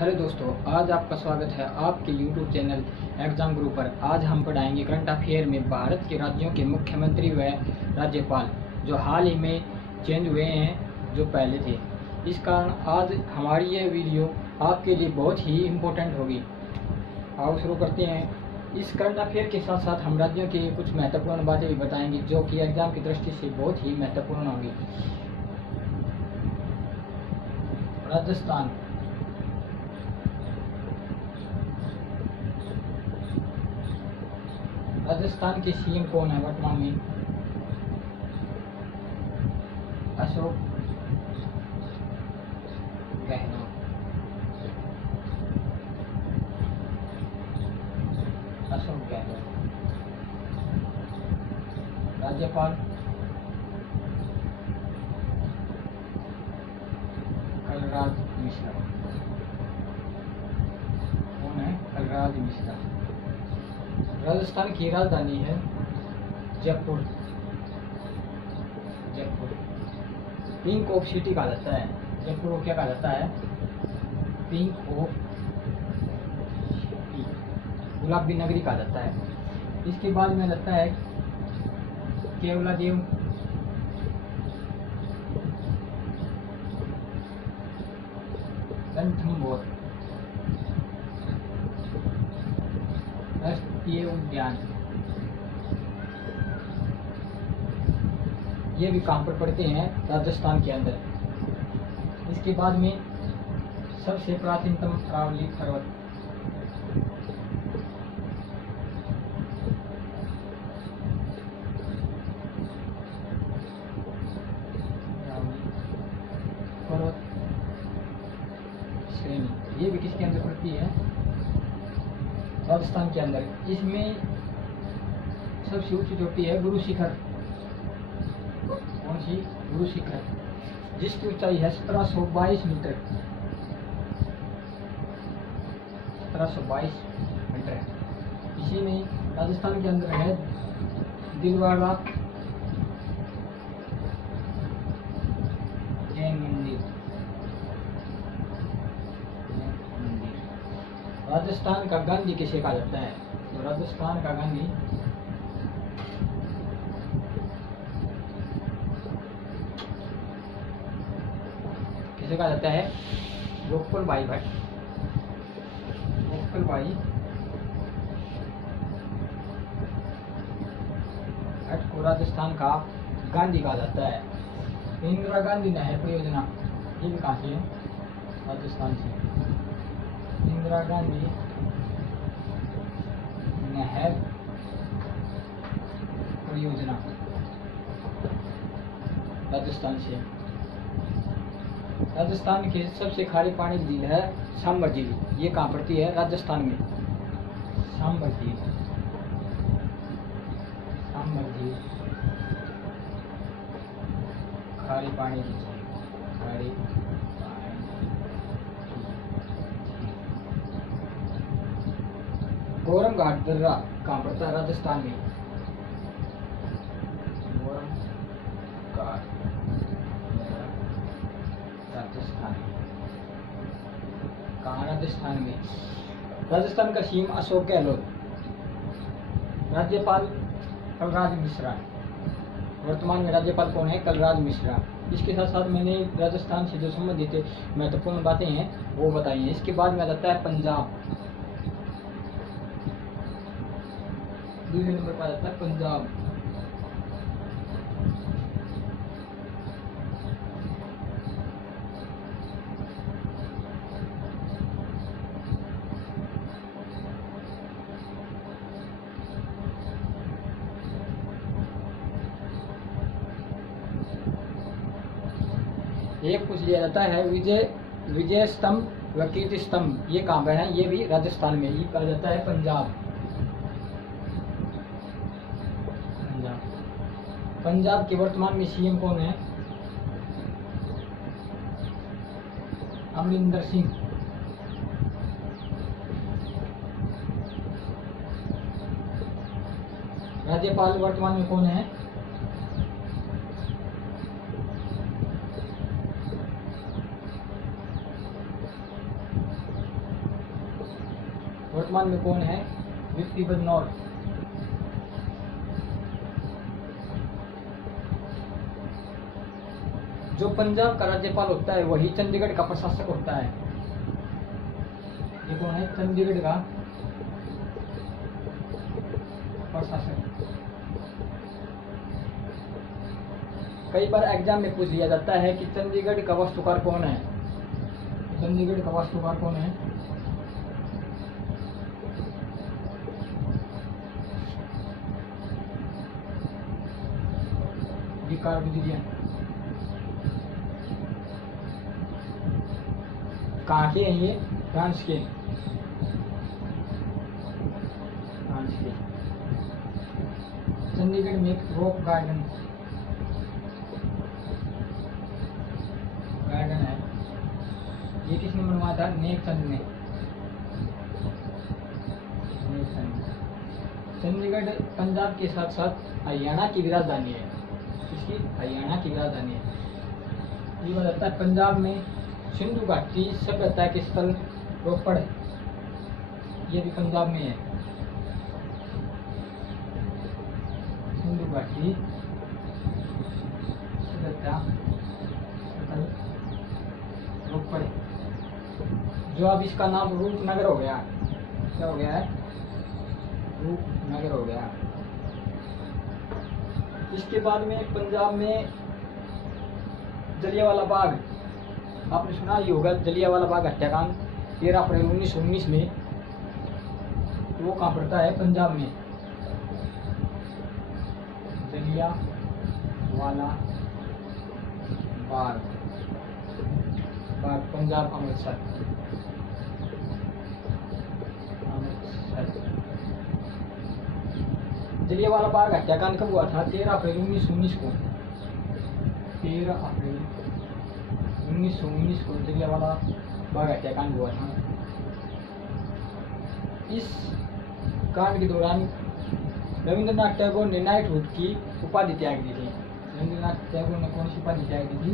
Hello दोस्तों, आज आपका स्वागत है आपके YouTube चैनल एग्जाम गुरु पर। आज हम पढ़ाएंगे करंट अफेयर में भारत के राज्यों के मुख्यमंत्री व राज्यपाल जो हाल ही में चेंज हुए हैं, जो पहले थे। इस कारण आज हमारी यह वीडियो आपके लिए बहुत ही इम्पोर्टेंट होगी। आओ शुरू करते हैं। इस करंट अफेयर के साथ साथ हम राज्यों की कुछ महत्वपूर्ण बातें भी बताएंगे जो कि एग्जाम की दृष्टि से बहुत ही महत्वपूर्ण होंगी। राजस्थान, राजस्थान के सीएम कौन है वर्तमान में? अशोक गहलोत। अशोक गहलोत। राज्यपाल कलराज मिश्रा। कौन है? कलराज मिश्रा। राजस्थान की राजधानी है Jaipur. Jaipur pink of city कहा जाता है। जयपुर को क्या कहा जाता है? पिंक ऑफ सिटी, गुलाबी नगरी कहा जाता है। इसके बाद में लगता है केवलादेव रणथंभौर राष्ट्रीय उद्यान, ये भी कहाँ पर पड़ते हैं? राजस्थान के अंदर। इसके बाद में सबसे प्राचीनतम अरावली पर्वत, पर्वत श्रेणी, ये भी किसके अंदर पड़ती है? राजस्थान के अंदर। इसमें सबसे ऊंची चोटी है गुरु शिखर। कौन सी? गुरु शिखर, जिसकी ऊंचाई है 1722 मीटर। 1722 मीटर। इसी में राजस्थान के अंदर है दिलवाड़ा जैन मंदिर। राजस्थान का गांधी किसे कहा जाता है? तो राजस्थान का गांधी किसे कहा जाता है? गोपाल भाई भट्ट। गोपाल भाई भट्ट को राजस्थान का गांधी कहा जाता है। इंदिरा गांधी नहर परियोजना, ये भी कहाँ से है? राजस्थान से। इंदिरा गांधी नहर परियोजना राजस्थान से। राजस्थान के सबसे खारे पानी की झील है सांबर झील। ये कहाँ पड़ती है? राजस्थान में। सांबर झील, सांबर झील खारे पानी की झील। खारे गोरम घाट दर्रा कहाँ पड़ता है? राजस्थान में। गोरम घाट दर्रा राजस्थान में। कहाँ? राजस्थान में। राजस्थान का सीएम अशोक गहलोत। राज्यपाल कलराज मिश्रा। वर्तमान में राज्यपाल कौन है? कलराज मिश्रा। इसके साथ साथ मैंने राजस्थान से जो संबंधित महत्वपूर्ण बातें हैं वो बताई हैं। इसके बाद में आ जाता है पंजाब। दूसरे नंबर पर आ जाता है पंजाब। एक पूछ लिया जाता है विजय स्तंभ व कीर्ति स्तंभ, ये कहाँ पर है? ये भी राजस्थान में ही कहा जाता है पंजाब। पंजाब के वर्तमान में सीएम कौन है? अमरिंदर सिंह। राज्यपाल वर्तमान में कौन है? वर्तमान में कौन है? विप्पी बदनौर। जो पंजाब का राज्यपाल होता है वही चंडीगढ़ का प्रशासक होता है। ये कौन है? चंडीगढ़ का प्रशासक। कई बार एग्जाम में पूछ लिया जाता है कि चंडीगढ़ का वास्तुकार कौन है? चंडीगढ़ का वास्तुकार कौन है? विकार्बुजियन। कहाँ के हैं ये? फ्रांस के। फ्रांस के। चंडीगढ़ में एक रॉक गार्डन है। ये किसने बनवाया था? नेकचंद ने। चंडीगढ़ पंजाब के साथ साथ हरियाणा की भी राजधानी है। इसकी हरियाणा की राजधानी है। ये बताता है पंजाब में सिंधु घाटी सभ्यता के स्थल रोपड़, ये भी पंजाब में है। सिंधु घाटी सभ्यता स्थल रोपड़, जो अब इसका नाम रूपनगर हो गया। क्या हो गया है? रूपनगर हो गया। इसके बाद में पंजाब में जलियांवाला बाग, आपने सुना ही होगा। जलियांवाला बाग हत्याकांड 13 अप्रैल 1919 में, वो कहाँ पड़ता है? पंजाब में। जलियांवाला बाग, पंजाब अमृतसर। जलियांवाला बाग हत्याकांड कब हुआ था? 13 अप्रैल 1919 को। 13 अप्रैल 1919 को जलियांवाला बाग हत्याकांड हुआ था। इस कांड के दौरान रविंद्रनाथ टैगोर ने नाइटहुड की उपाधि त्याग दी थी। रविंद्रनाथ टैगोर ने कौन सी उपाधि त्याग दी थी?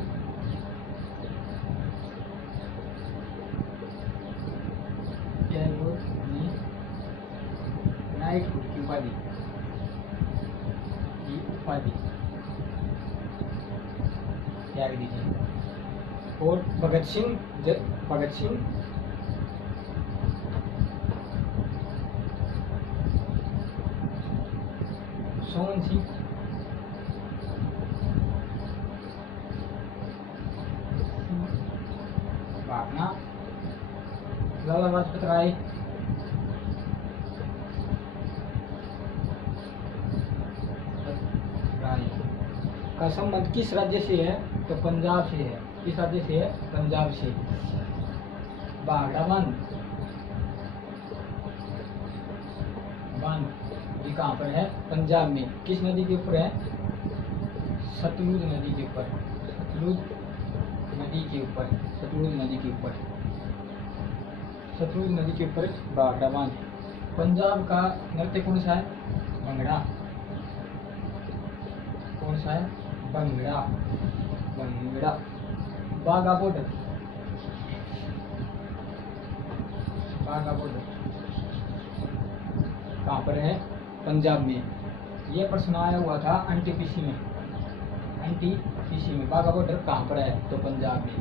टैगोर ने नाइटहुड की उपाधि त्याग दी थी। और भगत सिंह सोहन सिंह भागना, लाला लाजपत राय का संबंध किस राज्य से है? तो पंजाब से है। किस राज्य से है? पंजाब से। भाखड़ा बांध ये कहाँ पर है? पंजाब में। किस नदी के ऊपर है? सतलुज नदी के ऊपर। सतलुज नदी के ऊपर। सतलुज नदी के ऊपर भाखड़ा बांध। पंजाब का नृत्य कौन सा है? भंगड़ा। कौन सा है? भंगड़ा। बाघा बॉर्डर कहाँ पर है? पंजाब में। ये प्रश्न आया हुआ था एनटीपीसी में। बाघा बॉर्डर कहाँ पर है? तो पंजाब में।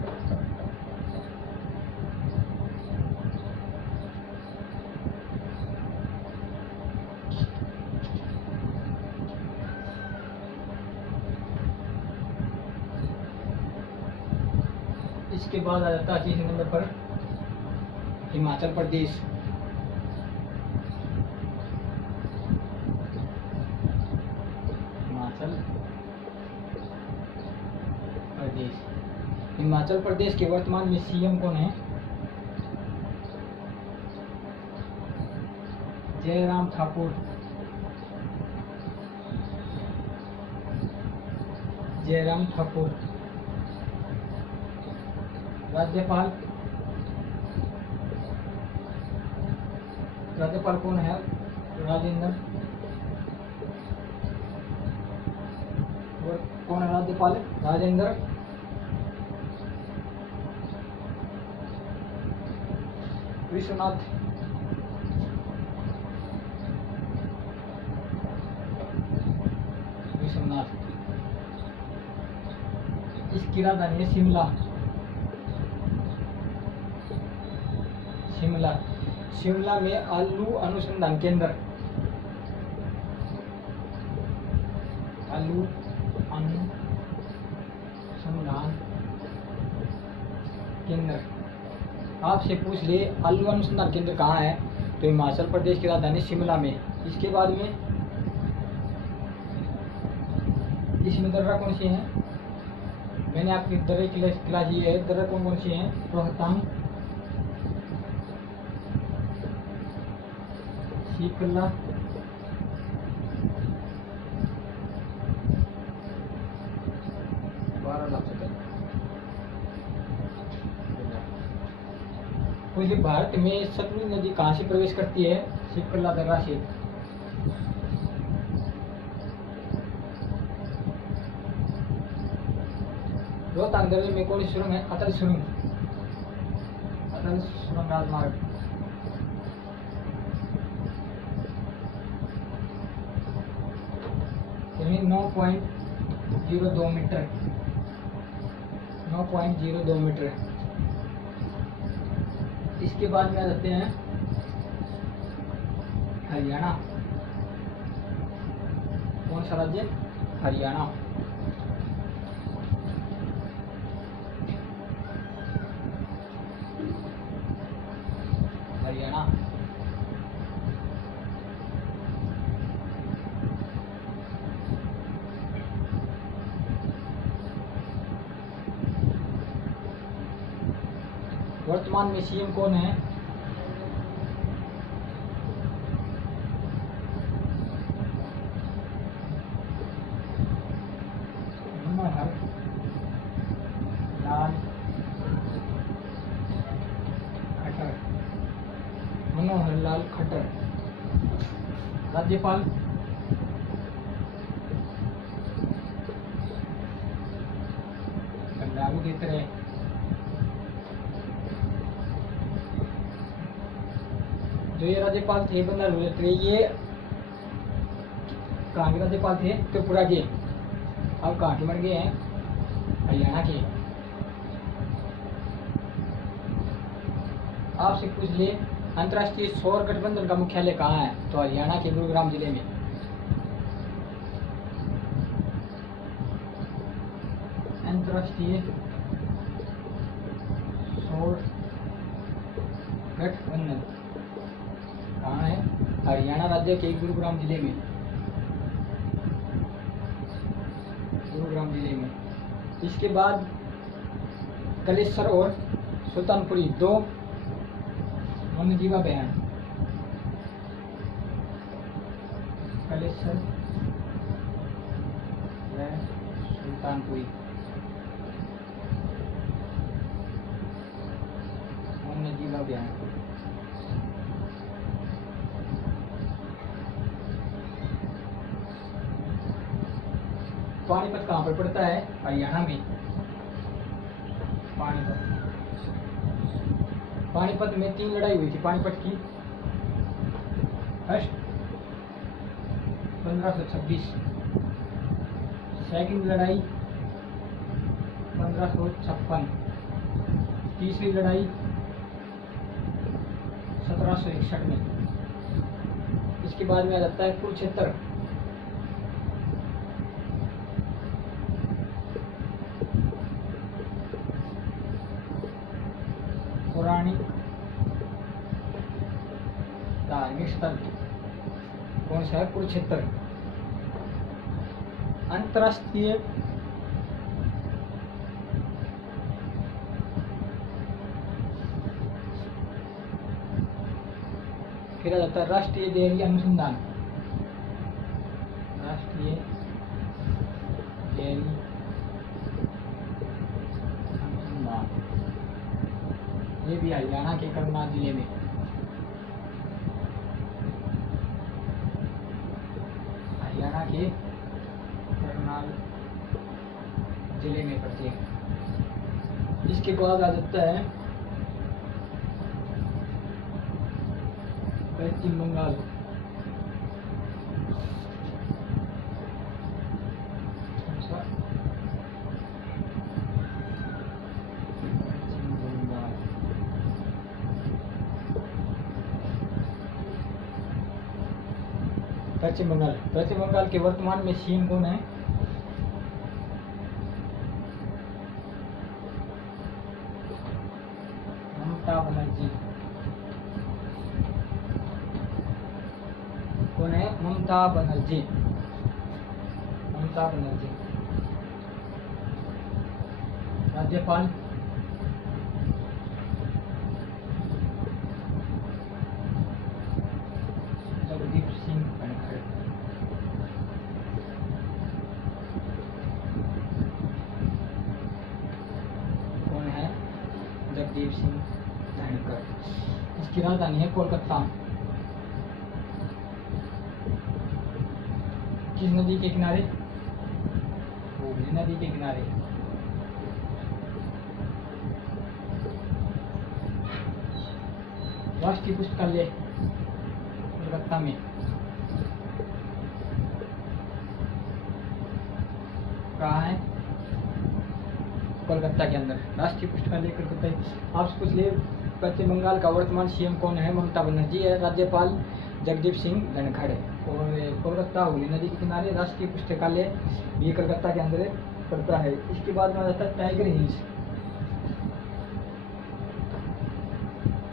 इसके बाद आ जाता है 30 नंबर पर हिमाचल प्रदेश। हिमाचल प्रदेश के वर्तमान में सीएम कौन है? जयराम ठाकुर। राज्यपाल कौन है? राजेंद्र। और कौन है राज्यपाल? राजेंद्र विश्वनाथ की राजधानी है शिमला। शिमला शिमला में आलू अनुसंधान केंद्र, आलू अनुसंधान केंद्र। आपसे पूछ ले आलू अनुसंधान केंद्र कहाँ है, तो हिमाचल प्रदेश की राजधानी शिमला में। इसके बाद में इसमें दर्रा कौन सी है, मैंने आपकी दर्रे क्लास ये है, दर्रा कौन कौन सी है, रोहतांग, शिकला, पूरे भारत में सतलुज नदी कहाँ से प्रवेश करती है, शिकला दर्रा से। रोहतांग दर्रे में कौन सी सुरंग है, अटल सुरंग, अटल सुरंग राजमार्ग। 9.02 मीटर, 9.02 मीटर। इसके बाद में आ जाते हैं हरियाणा। कौन सा राज्य, हरियाणा। हरियाणा वर्तमान में सीएम कौन है, मनोहर लाल खट्टर, मनोहर लाल खट्टर। राज्यपाल बंडारू दत्तात्रेय। जो ये राज्यपाल थे बंडारू दत्तात्रेय, ये कहाँ के राज्यपाल थे, त्रिपुरा के। अब कहाँ के मर गए हैं, हरियाणा के। आपसे पूछ ले अंतर्राष्ट्रीय सौर गठबंधन का मुख्यालय कहाँ है, तो हरियाणा के गुरुग्राम जिले में। अंतर्राष्ट्रीय सौर गठबंधन कहाँ है, हरियाणा राज्य के गुरुग्राम जिले में, गुरुग्राम जिले में। इसके बाद कलेश्वर और सुल्तानपुरी, दो वन्यजीव अभयारण्य, कलेश्वर व सुल्तानपुरी वन्यजीव अभयारण्य। पानीपत कहाँ पर पड़ता है, हरियाणा में। पानीपत में 3 लड़ाई हुई थी पानीपत की। फर्स्ट 1526, सेकंड लड़ाई 1556, तीसरी लड़ाई 1761 में। इसके बाद में आ जाता है कुरुक्षेत्र। पौराणिक धार्मिक स्थल कौन सा है, कुरुक्षेत्र। अंतरराष्ट्रीय फिर आ जाता है राष्ट्रीय डेयरी अनुसंधान, राष्ट्रीय डेयरी अनुसंधान, ये भी हरियाणा के करनाल जिले में। हरियाणा के करनाल जिले में पड़ते हैं। इसके बाद आ जाता है पश्चिम बंगाल। पश्चिम बंगाल के वर्तमान में सीएम कौन है? ममता बनर्जी। कौन है? ममता बनर्जी। राज्यपाल जगदीप सिंह धनखड़। कौन है? जगदीप सिंह धनखड़। इसकी राजधानी है कोलकाता। किस नदी के किनारे? हुगली नदी के किनारे। राष्ट्रीय पुस्तकालय कोलकाता में। कहाँ है? कोलकाता के अंदर राष्ट्रीय पुस्तकालय कोलकाता। आपसे पूछ लिए पश्चिम बंगाल का वर्तमान सीएम कौन है? ममता बनर्जी है। राज्यपाल जगदीप सिंह धनखड़ है। और कोलकाता हुगली नदी के किनारे राष्ट्रीय पुस्तकालय ये कोलकाता के अंदर पड़ता है। इसके बाद में आता है टाइगर हिल्स।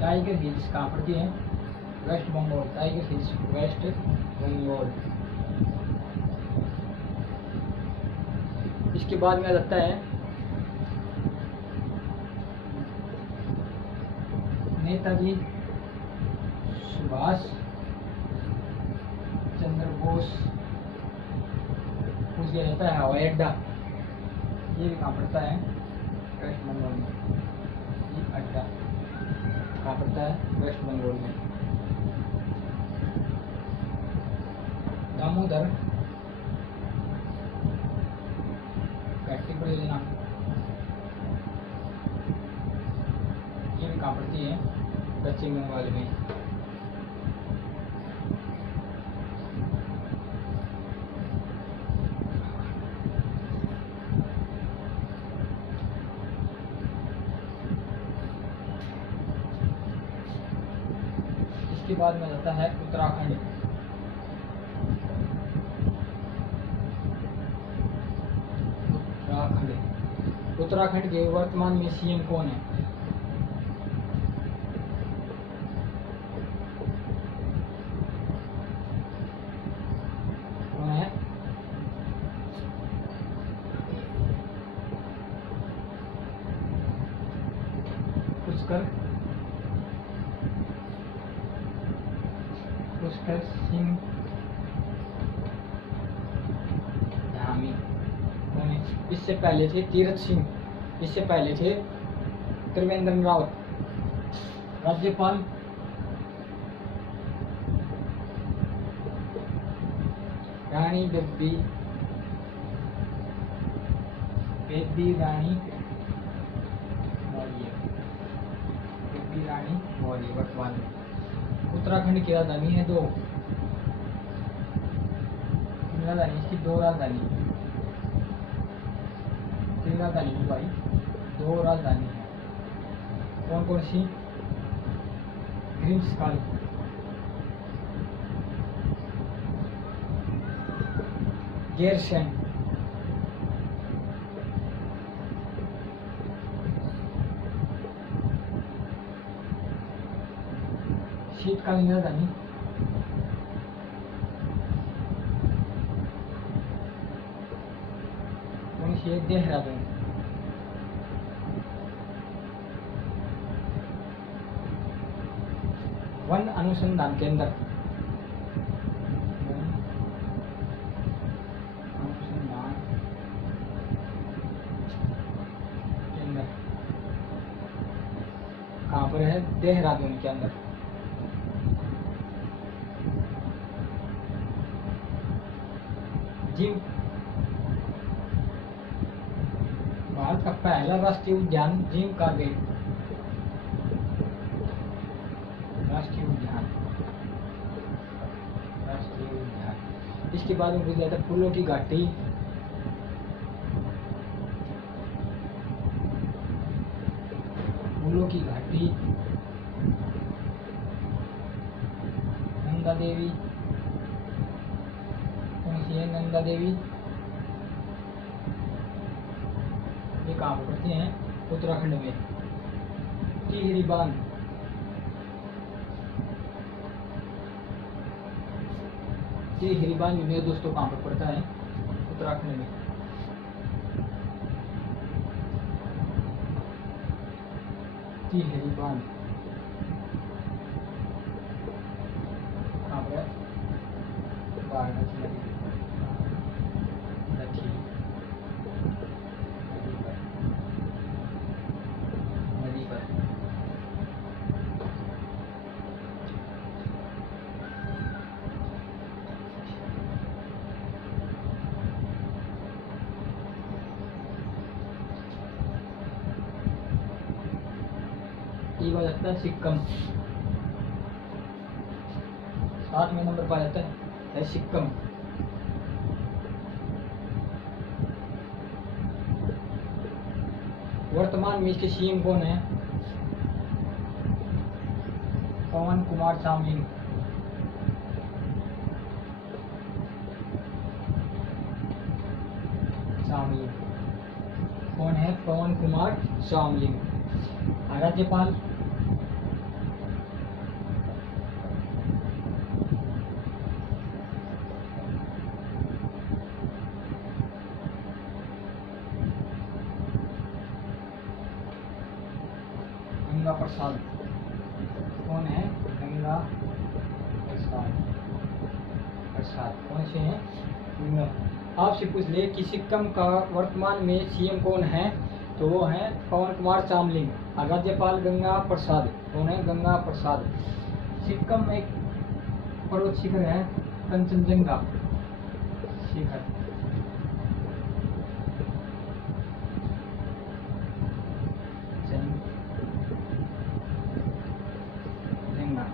टाइगर हिल्स कहाँ पड़ती है? वेस्ट बंगाल। टाइगर हिल्स वेस्ट बंगाल। इसके बाद में आता है नेताजी सुभाष चंद्र बोस पूछ लिया जाता है हवाई अड्डा। ये भी कहाँ पड़ता है? वेस्ट बंगाल में। ये अड्डा कहाँ पड़ता है? वेस्ट बंगाल में। दामोदर घाटी परियोजना ये भी कहाँ पड़ती है? पश्चिम बंगाल में। इसके बाद में आता है उत्तराखंड। उत्तराखंड के वर्तमान में सीएम कौन है? कौन है? पुष्कर सिंह धामी। कौन है? इससे पहले थे तीरथ सिंह। इससे पहले थे त्रिवेंद्र रावत। राज्यपाल रानी बेबी रानी मौर्य वर्तमान में। उत्तराखंड की राजधानी है दो राजधानी। इसकी दो राजधानी। तीन राजधानी की भाई दो राजधानी है। कौन कौन सी? ग्रीम्सकाल, गेरसेन, शीतकालीन राजधानी कौन सी है? देहरादून। वन अनुसंधान केंद्र कहाँ पर है? देहरादून के अंदर। जिम भारत का पहला राष्ट्रीय उद्यान जिम कार्बेट राष्ट्रीय उद्यान। इसके बाद में पूछ लिया था फूलों की घाटी। फूलों की घाटी गंगा देवी नंदा देवी, ये कहाँ पर पड़ती हैं? उत्तराखंड में। टिहरी बांध, टिहरी बांध जो है दोस्तों कहाँ पर पड़ता है? उत्तराखंड में। टिहरी बांध कहाँ पर है? वाराणसी नदी पर। ये बात जाता है सिक्किम, 7वें नंबर पर जाता है सिक्किम। वर्तमान में इसके सीएम कौन है? पवन कुमार चामलिंग। कौन है? पवन कुमार चामलिंग। राज्यपाल गंगा प्रसाद। कौन है? गंगा प्रसाद कौन से हैं? आपसे पूछ ले कि सिक्किम का वर्तमान में सीएम कौन है, तो वो है पवन कुमार चामलिंग। राज्यपाल गंगा प्रसाद। कौन है? गंगा प्रसाद। सिक्किम में एक पर्वत शिखर है कंचनजंगा शिखर। जंगा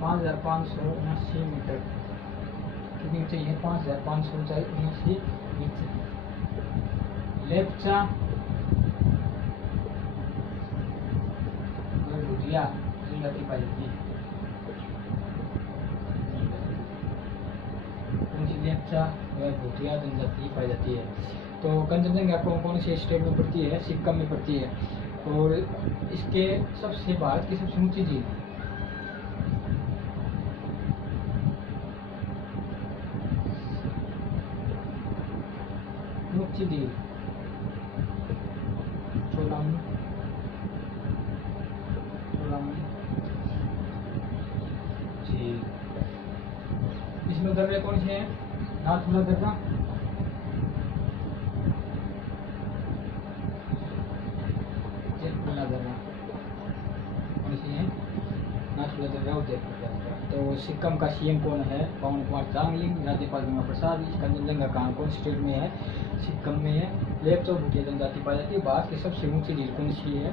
5579 मीटर कितनी ऊंचाई है? 5579 मीटर। लेप्चा भुजिया जनजाति पाई जाती है। लेप्चा भुजिया जनजाति पाई जाती है। तो कंचनजंगा कौन से स्टेट में पड़ती है? सिक्किम में पड़ती है। और इसके सबसे भारत की सबसे ऊंची झील झील चोलामनी झील। इसमें दर्रे कौन से हैं? नाथुला दर्रा, जेठमला दर्रा कौन सी है? नाथुला दर्रा और जेठमला दर्रा। तो सिक्किम का सीएम कौन है? पवन कुमार चामलिंग। राज्यपाल गंगा प्रसाद। कंचनजंगा कहाँ कौन स्टेट में है? सिक्किम में है। लेप्चा भुटिया जनजाति पाई जाती है। भारत की सबसे ऊंची झील कौन सी है?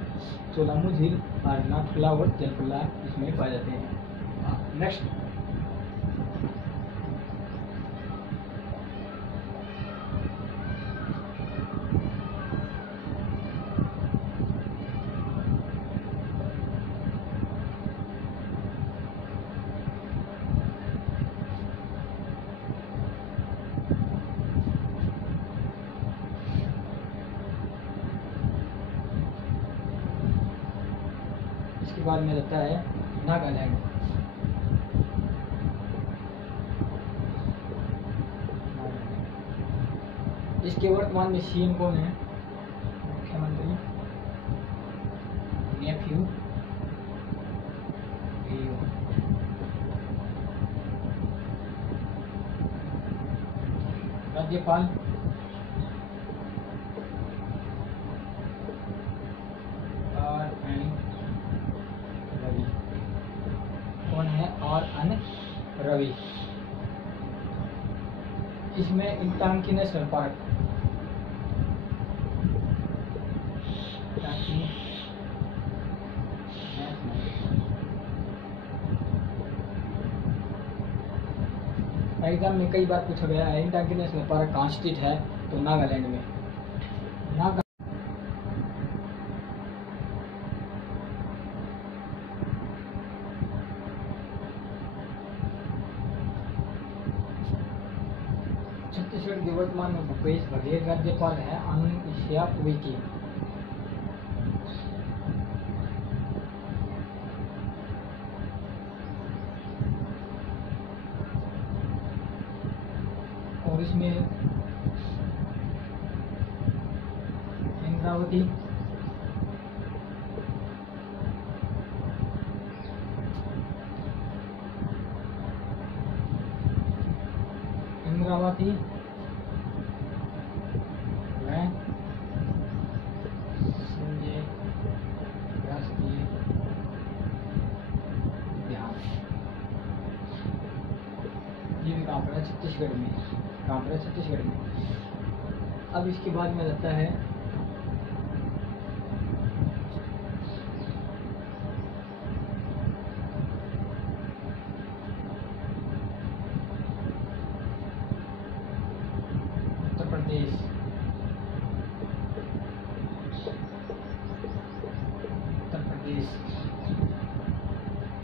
सोलामू झील और नाथुला और जेठमला इसमें पाए जाते हैं। नेक्स्ट इसके बाद में रहता है नागालैंड। इसके वर्तमान में सीएम कौन है? मुख्यमंत्री नेफ्यू रियो। राज्यपाल रवि। कौन है? R.N. रवि। इसमें इंटांकी नेशनल पार्क एग्जाम में कई बार पूछा गया है। इंटांकी नेशनल पार्क कहाँ स्थित है? तो नागालैंड में। छत्तीसगढ़ के वर्तमान में भूपेश बघेल राज्यपाल है अनुसुईया उइके। और इसमें इंद्रावती, इंद्रावती व संजय राष्ट्रीय उद्यान, ये भी कहाँ पर है? छत्तीसगढ़ में। कहाँ पर है? छत्तीसगढ़ में। अब इसके बाद में रहता है उत्तर प्रदेश। उत्तर प्रदेश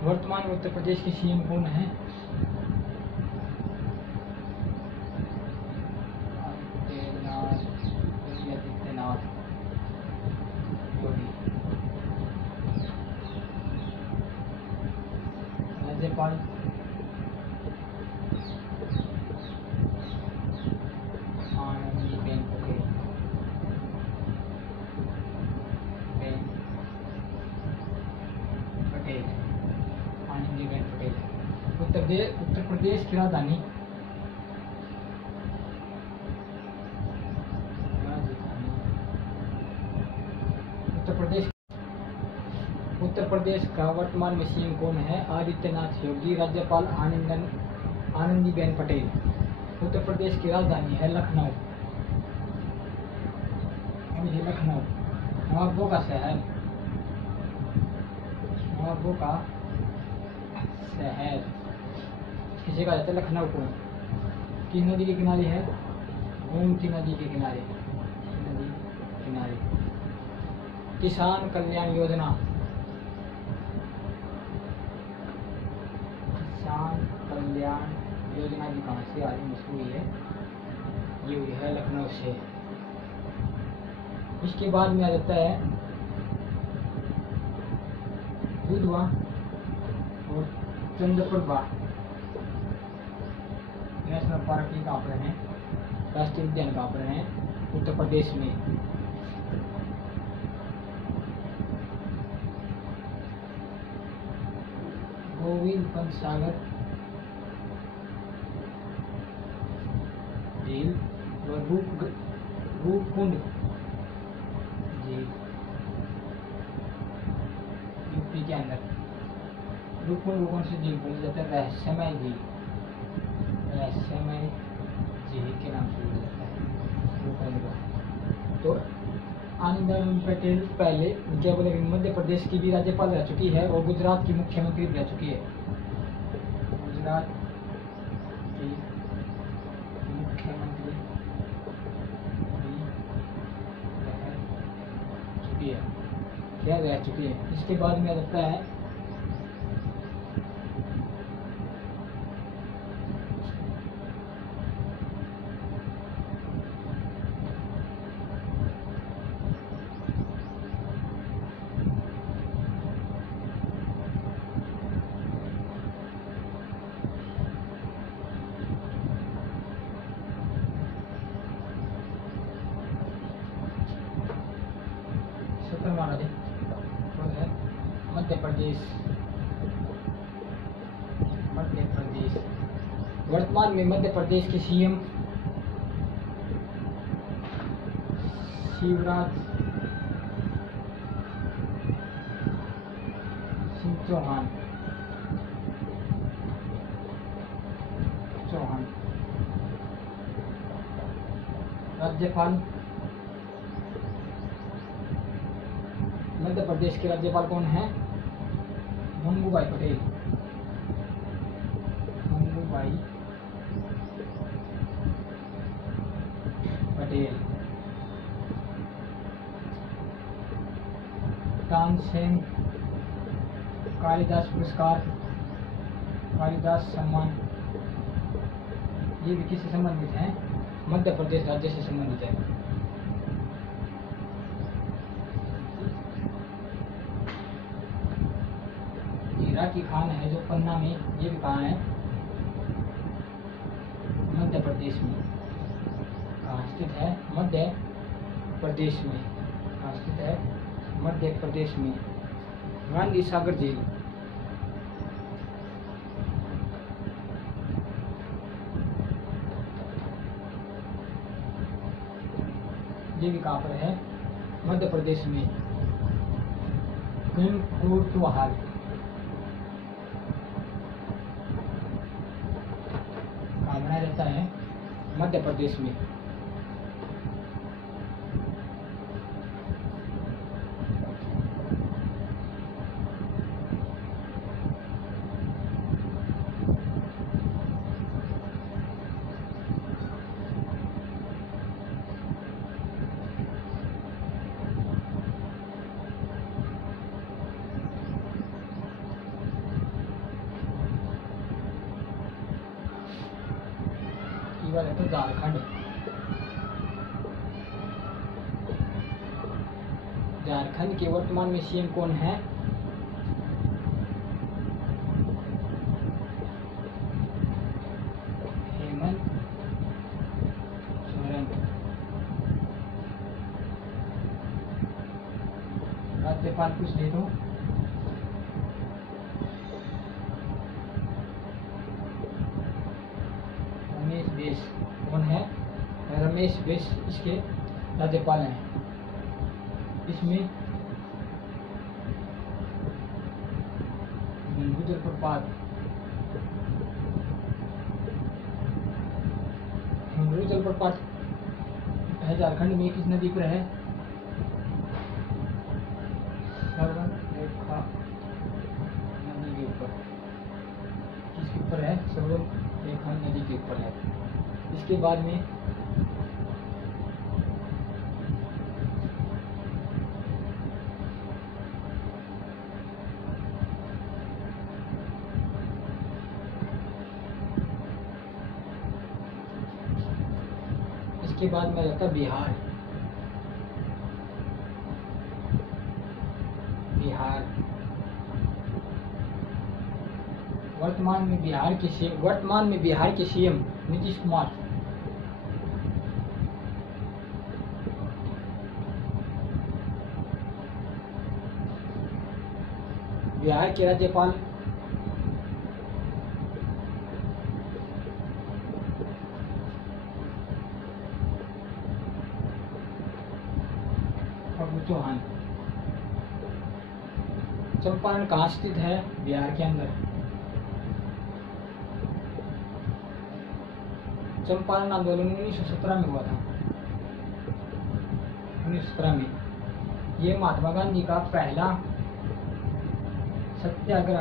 वर्तमान में उत्तर प्रदेश के सीएम कौन है? राज्यपाल आनंदीबेन पटेल। आनंदीबेन पटेल। उत्तर प्रदेश की राजधानी उत्तर प्रदेश का वर्तमान में सीएम कौन है? आदित्यनाथ योगी। राज्यपाल आनंदीबेन पटेल। उत्तर प्रदेश की राजधानी है लखनऊ। लखनऊ नवाबों का शहर। नवाबों का शहर किसे कहा जाता है? लखनऊ को। किस नदी के किनारे है? गोमती नदी के किनारे। किसान कल्याण योजना। किसान कल्याण योजना भी कहाँ से आज मशहूर है? ये हुई है लखनऊ से। इसके बाद में आ जाता है दुधवा और चंद्रप्रभा नेशनल पार्क की कहाँ पर है? राष्ट्रीय उद्यान कहाँ पर है? उत्तर प्रदेश में। गोविंद पंत सागर झील व रूपकुंड झील यूपी के अंदर। रूपकुंड को कौन सी झील बोली जाता है? रहस्यमय झील। रहस्यमय झील के नाम से बोला जाता है रूपकुंड को। तो आनंदीबेन पटेल पहले केवल मध्य प्रदेश की भी राज्यपाल रह चुकी है और गुजरात की मुख्यमंत्री रह चुकी है। गुजरात की मुख्यमंत्री भी रह चुकी है। क्या रह चुकी है? इसके बाद में लगता है मध्य प्रदेश। मध्य प्रदेश वर्तमान में मध्य प्रदेश के सीएम शिवराज सिंह चौहान। राज्यपाल मध्य प्रदेश के राज्यपाल कौन है? मंगूभाई पटेल। मंगूभाई पटेल। तानसेन कालिदास पुरस्कार, कालिदास सम्मान, ये भी किससे संबंधित हैं? मध्य प्रदेश राज्य से संबंधित है। हीरा की खान है जो पन्ना में, ये भी कहाँ है? मध्य प्रदेश में। कहाँ स्थित है? मध्य प्रदेश में। कहाँ स्थित है? मध्य प्रदेश में। गांधी सागर झील, ये भी कहाँ पर है? मध्य प्रदेश में। कोटवाहाल, कहाँ बनाया रहता है? मध्य प्रदेश में। तो झारखंड, झारखंड के वर्तमान में सीएम कौन है? हेमंत सोरेन। राज्यपाल पूछ ले तो रमेश बैस। कौन है? रमेश बैस इसके राज्यपाल हैं। इसमें गंगू जलप्रपात, गंगू जलप्रपात है झारखंड में, किस नदी पर है? सर्वरेखा नदी के ऊपर। किसके ऊपर है? सर्वरेखा नदी के ऊपर है। इसके बाद में रहता बिहार। बिहार वर्तमान में बिहार के सीएम नीतीश कुमार। बिहार के राज्यपाल फागू चौहान। चंपारण कहाँ स्थित है? बिहार के अंदर। चंपारण आंदोलन 1917 में हुआ था। 1917 में ये महात्मा गांधी का पहला सत्याग्रह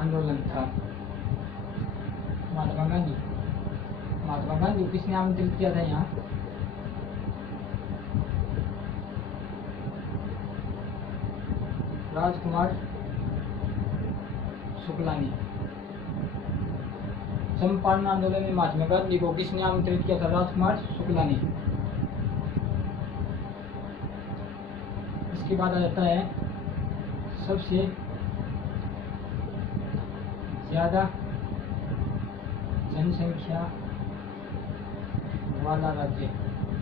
आंदोलन था। महात्मा गांधी को किसने आमंत्रित किया था यहाँ? राजकुमार शुक्ला ने। चंपारण आंदोलन में महात्मा गांधी को किसने आमंत्रित किया था? राजकुमार शुक्ला ने। इसके बाद आ जाता है सबसे ज्यादा जनसंख्या वाला राज्य,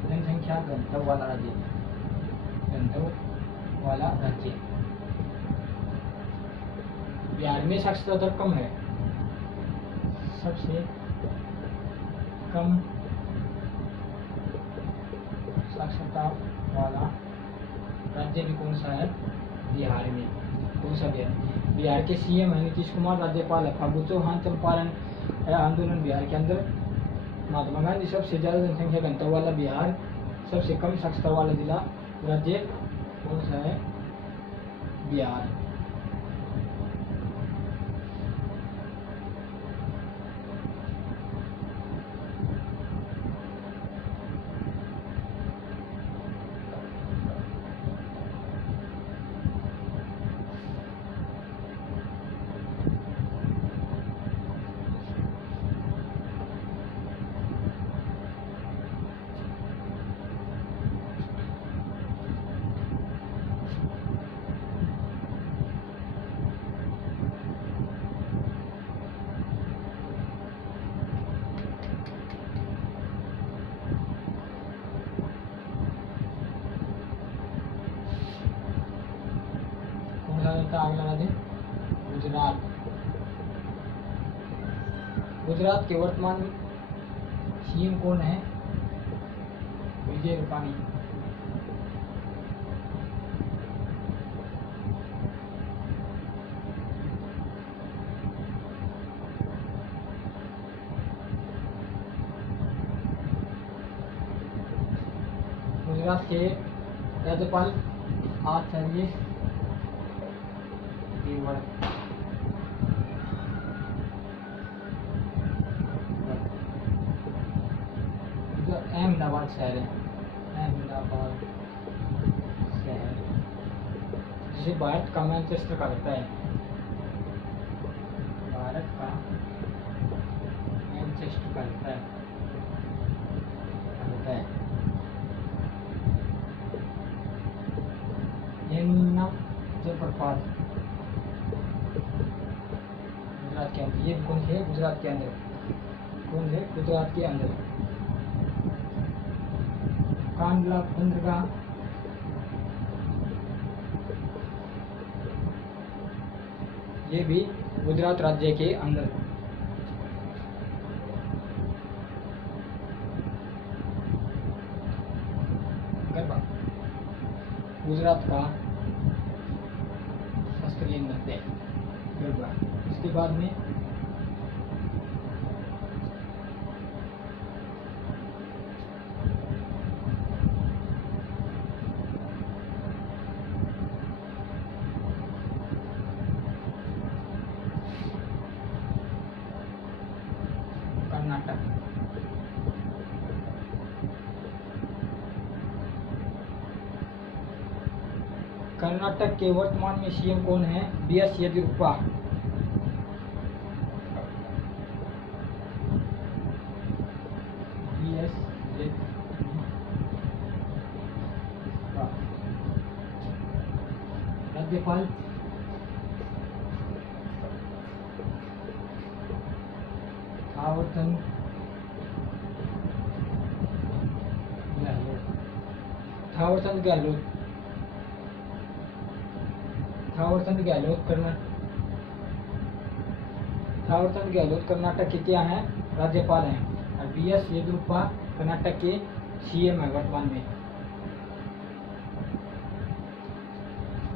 जनसंख्या घनत्व वाला राज्य। बिहार में साक्षरता दर कम है। सबसे कम साक्षरता वाला राज्य भी कौन सा है? बिहार में। कौन सा? बिहार के सीएम है नीतीश कुमार, राज्यपाल है फागू चौहान। चंपारण आंदोलन बिहार के अंदर। महात्मा गांधी सबसे ज्यादा जनसंख्या घनत्व वाला बिहार, सबसे कम साक्षरता वाला जिला राज्य कौन सा है? बिहार। जाता है अगला राज्य गुजरात। गुजरात के वर्तमान सीएम कौन है? विजय रूपाणी। गुजरात के राज्यपाल आचार्य देवव्रत। जो अहमदाबाद शहर है, अहमदाबाद शहर जिसे भारत का मैनचेस्टर कहा जाता है, भारत का मैनचेस्टर कहा जाता है। यमुना जलप्रपात गुजरात के अंदर, ये कौन है? गुजरात के अंदर कौन है? गुजरात के अंदर कांडला बंदरगाह, ये भी गुजरात राज्य के अंदर। गुजरात का शास्त्रीय नृत्य गरबा। इसके बाद में कर्नाटक। कर्नाटक के वर्तमान में सीएम कौन है? बीएस येदियुरप्पा। बीएस येदियुरप्पा। राज्यपाल थावरचंद गहलोत। थावरचंद गहलोत कर्नाटक के क्या हैं? राज्यपाल हैं। और बीएस येदियुरप्पा कर्नाटक के सीएम है वर्तमान में।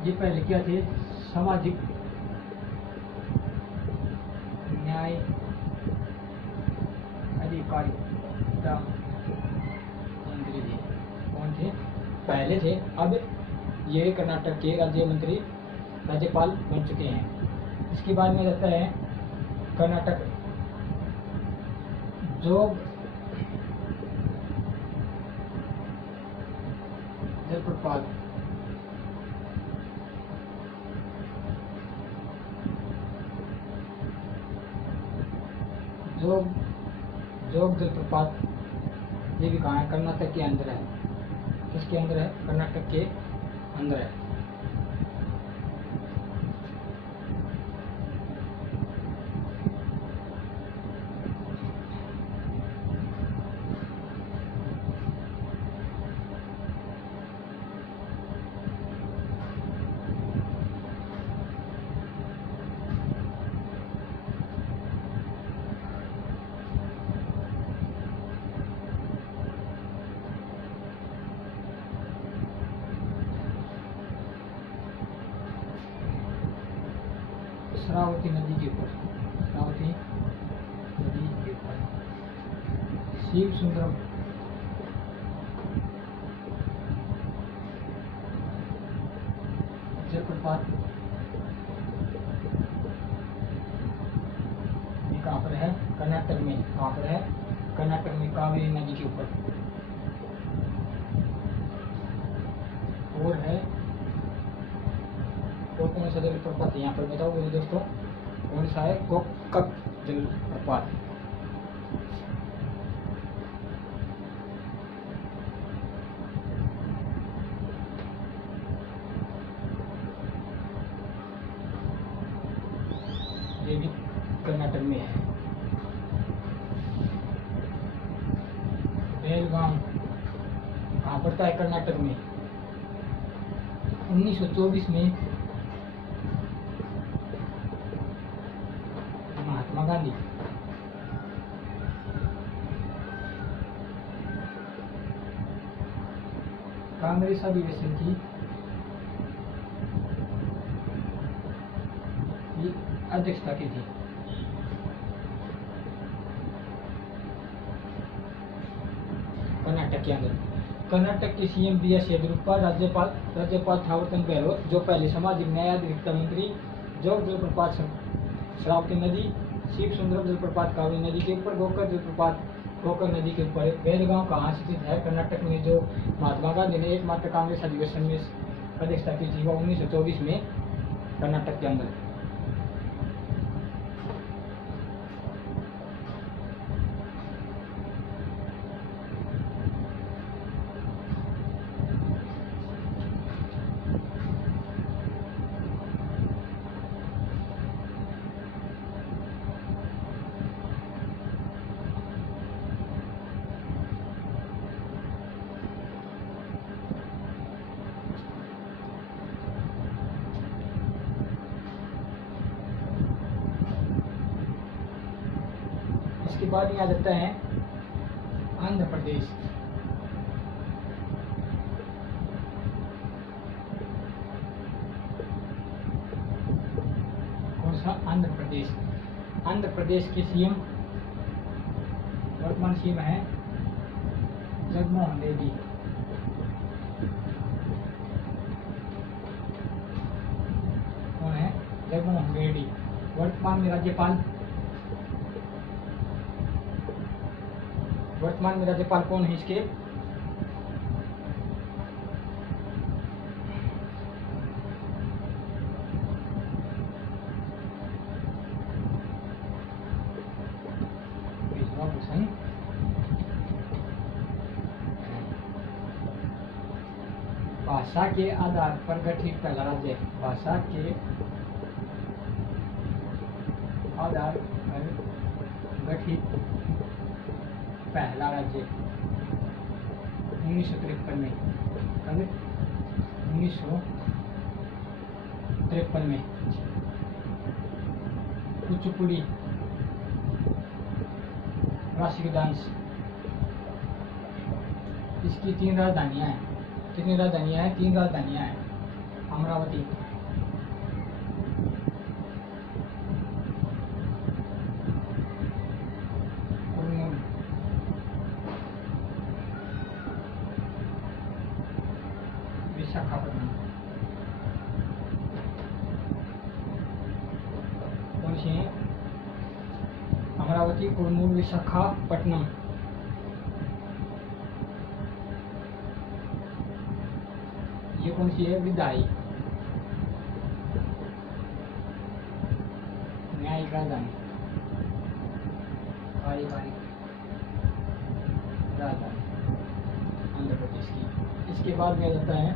ये पहले क्या थे? सामाजिक न्याय अधिकारिता मंत्री थे। कौन थे? पहले थे, अब ये कर्नाटक के राज्यपाल बन चुके हैं। इसके बाद में रहता है कर्नाटक जोग जलप्रपात। जोग जलप्रपात ये भी कहाँ है? कर्नाटक के अंदर है। किसके अंदर है? कर्नाटक के अंदर है। शरावती नदी के ऊपर, शरावती नदी के ऊपर शिव सुंदरम जलप्रपात ये कहाँ पर है? कर्नाटक में। कहाँ पर है? कर्नाटक में कावेरी नदी के ऊपर। और है और कौन सा जलप्रपात है यहाँ पर बताओ मेरे दोस्तों? कौन सा है? गोकाक जलप्रपात। ये भी कर्नाटक में है। बेलगाम कहाँ पड़ता है? कर्नाटक में। 1924 में गांधी। कांग्रेस अधिवेशन की अध्यक्षता की थी। कर्नाटक के अंदर कर्नाटक के सीएम बीएस येदियुरप्पा, राज्यपाल थावरचंद गहलोत, जो पहले सामाजिक न्याय अधिकारिता मंत्री, जोग जलप्रपात शरावती नदी, शिव सुंदरम जलप्रपात कावेरी नदी के ऊपर, गोकर जलप्रपात गोकर नदी के ऊपर। बेलगांव कहाँ स्थित है? कर्नाटक में। जो महात्मा गांधी ने एकमात्र कांग्रेस अधिवेशन में अध्यक्षता की थी वह 1924 में कर्नाटक के अंदर। इसके बाद यहाँ जाता है आंध्र प्रदेश। कौन सा? आंध्र प्रदेश। आंध्र प्रदेश के सीएम, वर्तमान सीएम है जगनमोहन रेड्डी। कौन है? जगनमोहन रेड्डी। वर्तमान में राज्यपाल कौन है इसके? भाषा के आधार पर गठित पहला राज्य। भाषा के आधार पर गठित पहला राज्य 1953 में। 1953 में कुचिपुड़ी राष्ट्रीय डांस। इसकी 3 राजधानियां हैं। कितनी राजधानियां हैं? 3 राजधानियां हैं। अमरावती, विशाखापट्टनम। कौन सी है? अमरावती, कुर्नूल, विशाखापट्टनम। ये कौन सी है? विधायी न्यायिक राजधानी, कार्यकारी राजधानी आंध्र प्रदेश की। इसके बाद में जाता है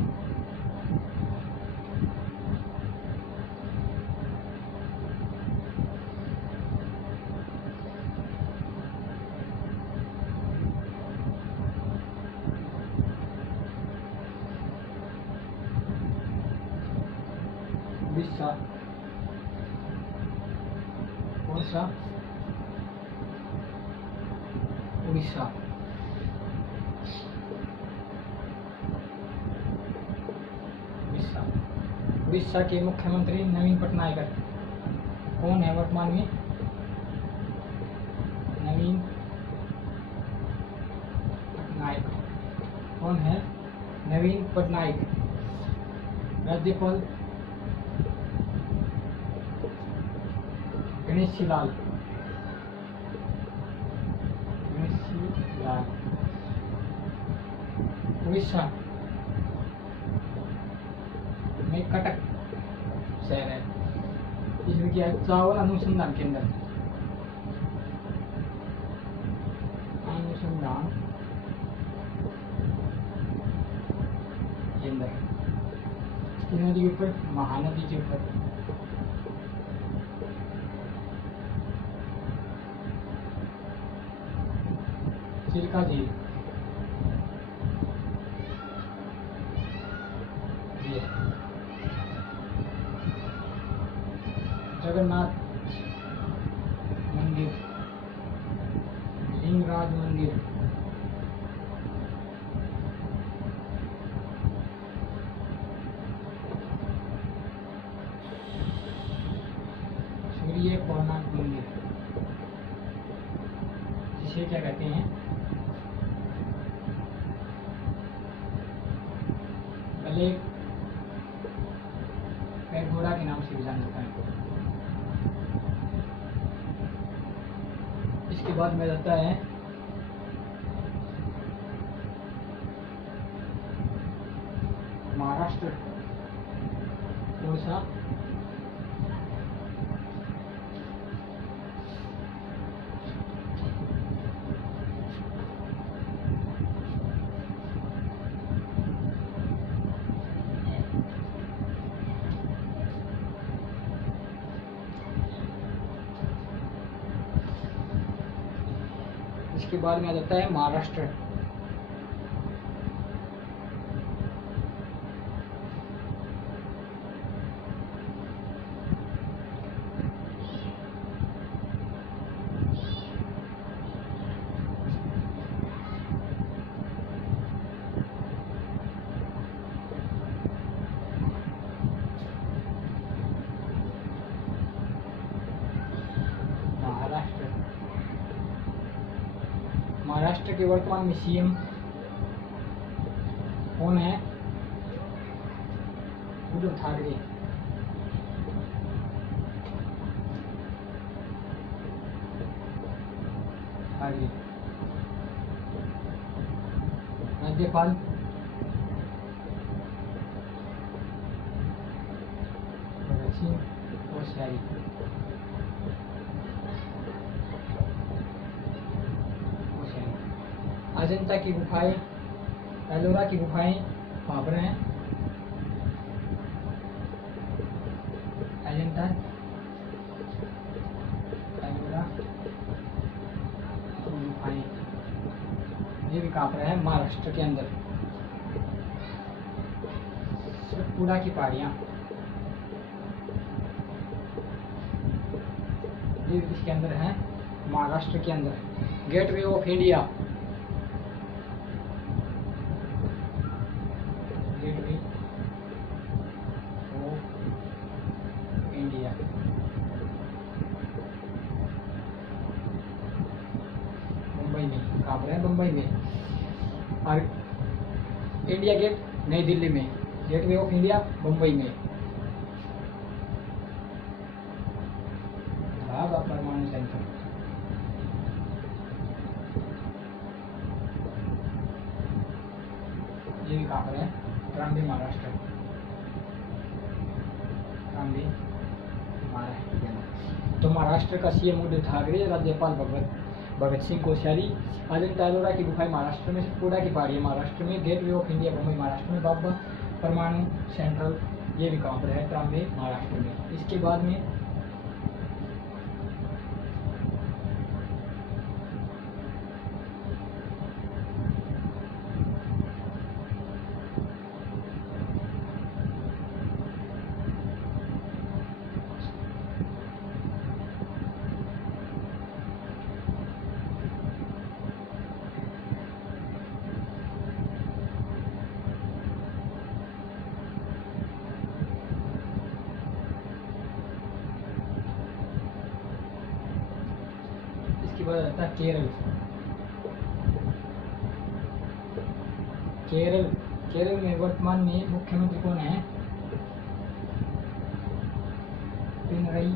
उड़ीसा। कौन सा? उड़ीसा। उड़ीसा के मुख्यमंत्री नवीन पटनायक। कौन है वर्तमान में? नवीन पटनायक। कौन है? नवीन पटनायक। राज्यपाल गणेशी लाल। उड़ीसा में कटक शहर है। इसमें क्या है? चावल अनुसंधान केंद्र। अनुसंधान केंद्र नदी के ऊपर, महानदी के ऊपर। चिल्का झील। जगन्नाथ मंदिर। केंद्रीय कोणार्क मंदिर, जिसे क्या कहते हैं, ब्लैक पैगोडा के नाम से भी जाना जाता है। इसके बाद में जाता है महाराष्ट्र, कौन सा, इसके बाद में आ जाता है महाराष्ट्र। महाराष्ट्र के वर्तमान में सीएम कौन है? उद्धव ठाकरे। राज्यपाल भगत सिंह कोश्यारी। अजंता की गुफाएं, एलोरा की गुफाएं कहाँ पर हैं? अजंता, एलोरा की गुफाएं, ये भी कहाँ पर है? महाराष्ट्र के अंदर। सतपुड़ा की पहाड़ियाँ, ये भी किसके अंदर है? महाराष्ट्र के अंदर। Gateway of India, gateway of India, Mumbai में। कहाँ पर है? मुंबई में। और इंडिया गेट नई दिल्ली में। गेटवे ऑफ इंडिया मुंबई में। भाभा परमाणु सेंटर, ये भी कहाँ पर है? ट्राम्बे, महाराष्ट्र। ट्राम्बे, महाराष्ट्र के अंदर। तो महाराष्ट्र का सीएम उद्धव ठाकरे, राज्यपाल भगत सिंह कोश्यारी, अजंता एलोरा की गुफाएं महाराष्ट्र में, सतपुड़ा की पहाड़ियाँ महाराष्ट्र में, gateway of India Mumbai Maharashtra में, भाभा परमाणु सेंट्रल, ये भी कहाँ पर है? ट्राम्बे, महाराष्ट्र में। इसके बाद में आता है केरल। केरल में वर्तमान में मुख्यमंत्री कौन है? पिनरई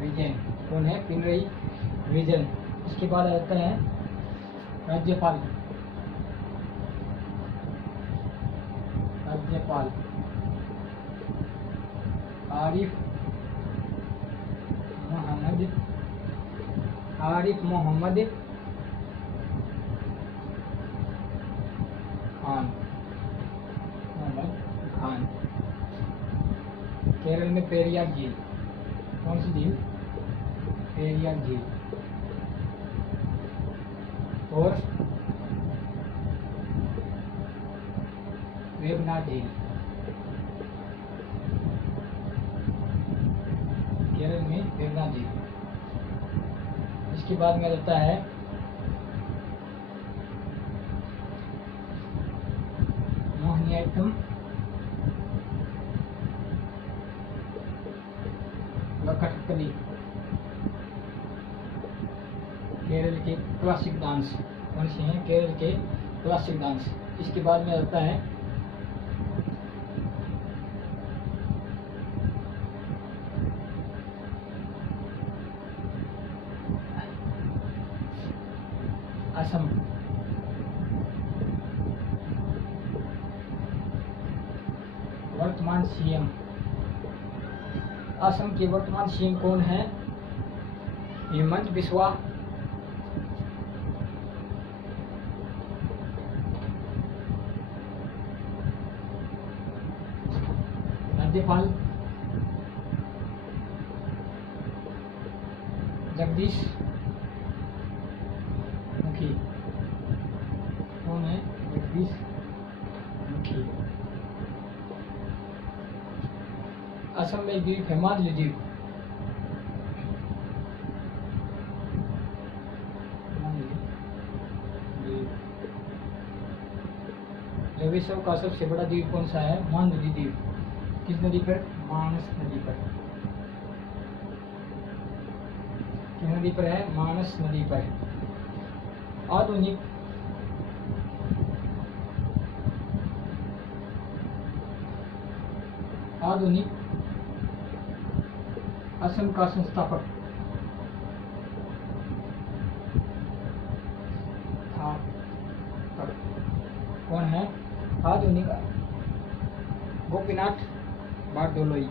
विजयन। कौन है? पिनरई विजयन। इसके बाद आता है राज्यपाल। आरिफ मोहम्मद खान। केरल में पेरियार झील, कौन सी झील? पेरियार झील। और वेबनाथ झील, केरल में वेबनाथ झील। इसके बाद में रहता है मोहिनीअट्टम कथकली, केरल के क्लासिक डांस। कौन से हैं? केरल के क्लासिक डांस। इसके बाद में आता है असम। वर्तमान सीएम, असम के वर्तमान सीएम कौन है? हेमंत बिस्वा। राज्यपाल जगदीश मुखी। कौन है? जगदीश मुखी। असम में द्वीप है मालदीव द्वीप। जो विश्व का सबसे बड़ा द्वीप कौन सा है? मालदीव द्वीप। किस नदी पर? मानस नदी पर। किस नदी पर है? मानस नदी पर। आधुनिक असम का संस्थापक कौन है? आधुनिक गोपीनाथ बारदोलोई।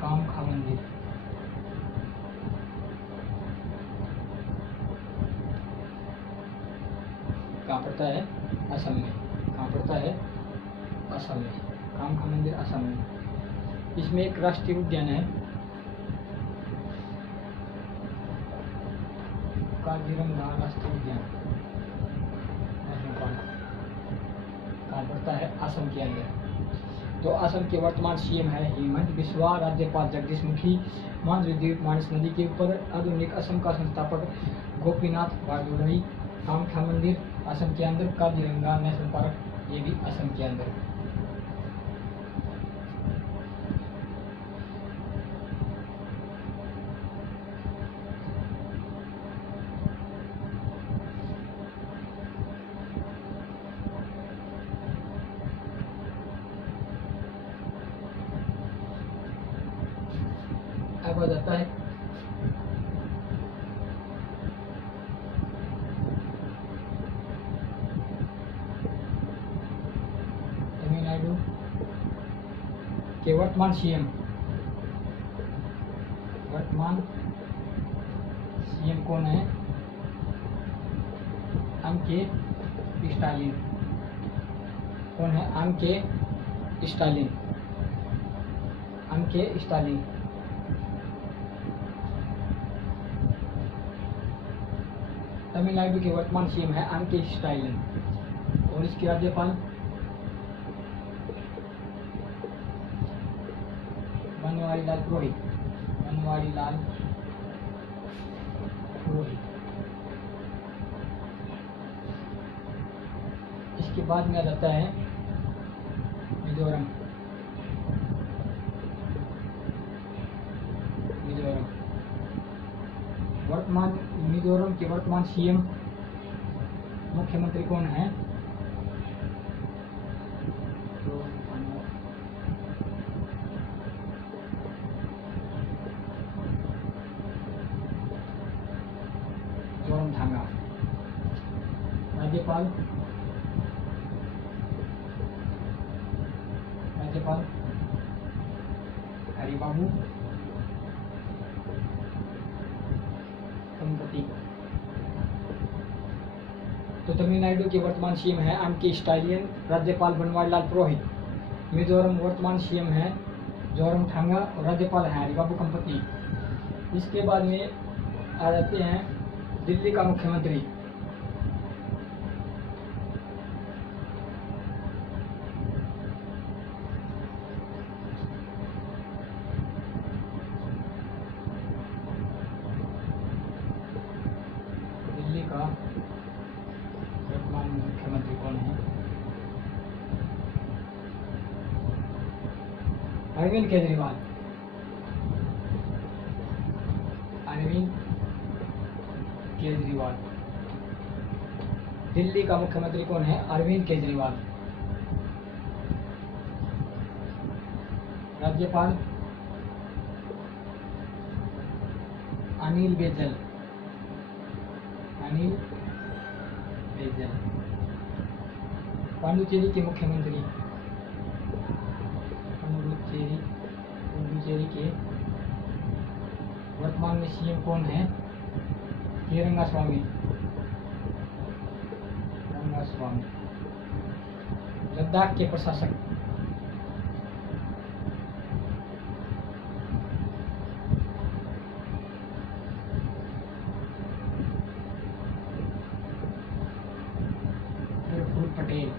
कामख्या मंदिर। कहाँ पड़ता है? असम में। कहाँ पड़ता है? असम में। कामख्या मंदिर असम में। इसमें एक राष्ट्रीय उद्यान है काजीरंगा राष्ट्रीय उद्यान, नेशनल पार्क। कहाँ पड़ता है? असम के अंदर। तो असम के वर्तमान सीएम है हेमंत बिस्वा, राज्यपाल जगदीश मुखी, मालदीव द्वीप मानस नदी के ऊपर, आधुनिक असम का संस्थापक गोपीनाथ बारदोलोई, कामख्या मंदिर असम के अंदर, काजीरंगा नेशनल पार्क ये भी असम के अंदर। अब आ जाता है तमिलनाडु के वर्तमान सीएम। वर्तमान सीएम कौन है? एम.के. स्टालिन। कौन है? MK. Stalin. MK. Stalin. Tamil Nadu के वर्तमान सीएम है एम.के. स्टालिन। और इसके राज्यपाल बनवारी लाल पुरोहित। बनवारी लाल पुरोहित। इसके बाद में आ जाता है मिजोरम। मिजोरम वर्तमान मिजोरम के वर्तमान सीएम मुख्यमंत्री कौन है? जोरमथंगा। राज्यपाल हरिबाबू कंपति। तो तमिलनाडु के वर्तमान सीएम है एम.के. स्टालिन, राज्यपाल बनवारी लाल पुरोहित। मिजोरम वर्तमान सीएम है जोरमथंगा और राज्यपाल है हरिबाबू कंपति। इसके बाद में आ जाते हैं दिल्ली का मुख्यमंत्री। अरविंद केजरीवाल। अरविंद केजरीवाल। दिल्ली का मुख्यमंत्री कौन है? अरविंद केजरीवाल। राज्यपाल अनिल बैजल। अनिल बैजल। पांडुचेरी के मुख्यमंत्री, पांडुचेरी के वर्तमान में सीएम कौन है? के रंगास्वामी। रंगास्वामी। लद्दाख के प्रशासक, प्रफुल्ल पटेल।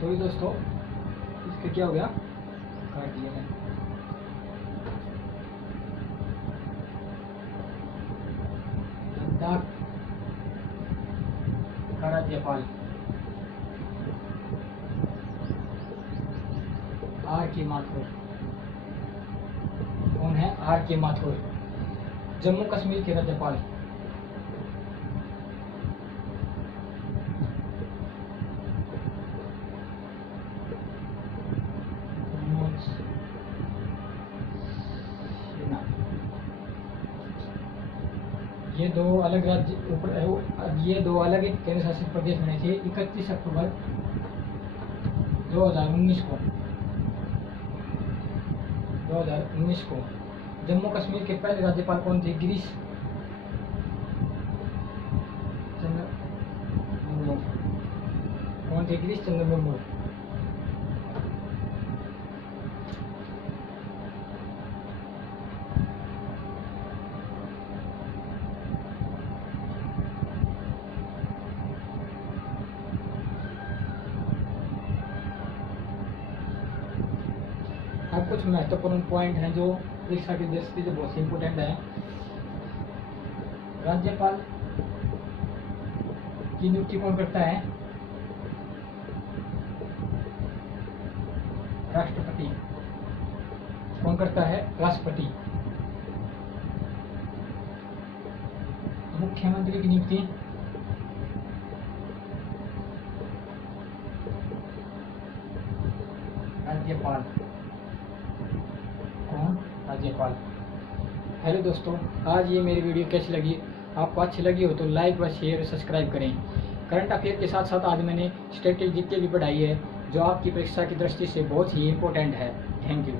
सॉरी दोस्तों, इसका क्या हो गया, काट दिया मैंने। लद्दाख का राज्यपाल आर के माथुर। कौन है? आर के माथुर। जम्मू कश्मीर के राज्यपाल ये दो अलग राज्य ये दो अलग केंद्र शासित प्रदेश बने थे 31 अक्टूबर 2019 को। 2019 को जम्मू कश्मीर के पहले राज्यपाल कौन थे? गिरीश चंद्र मुर्मू। कौन थे? गिरीश चंद्र मुर्मू। अब कुछ महत्वपूर्ण पॉइंट हैं जो परीक्षा की दृष्टि से बहुत इंपोर्टेंट है। राज्यपाल की नियुक्ति कौन करता है? राष्ट्रपति। कौन करता है? राष्ट्रपति। मुख्यमंत्री की नियुक्ति राज्यपाल। कौन? राज्यपाल। हेलो दोस्तों, आज ये मेरी वीडियो कैसी लगी? आपको अच्छी लगी हो तो लाइक व शेयर और सब्सक्राइब करें। करंट अफेयर के साथ साथ आज मैंने स्ट्रेटेजी भी पढ़ाई है जो आपकी परीक्षा की दृष्टि से बहुत ही इम्पोर्टेंट है। Thank you.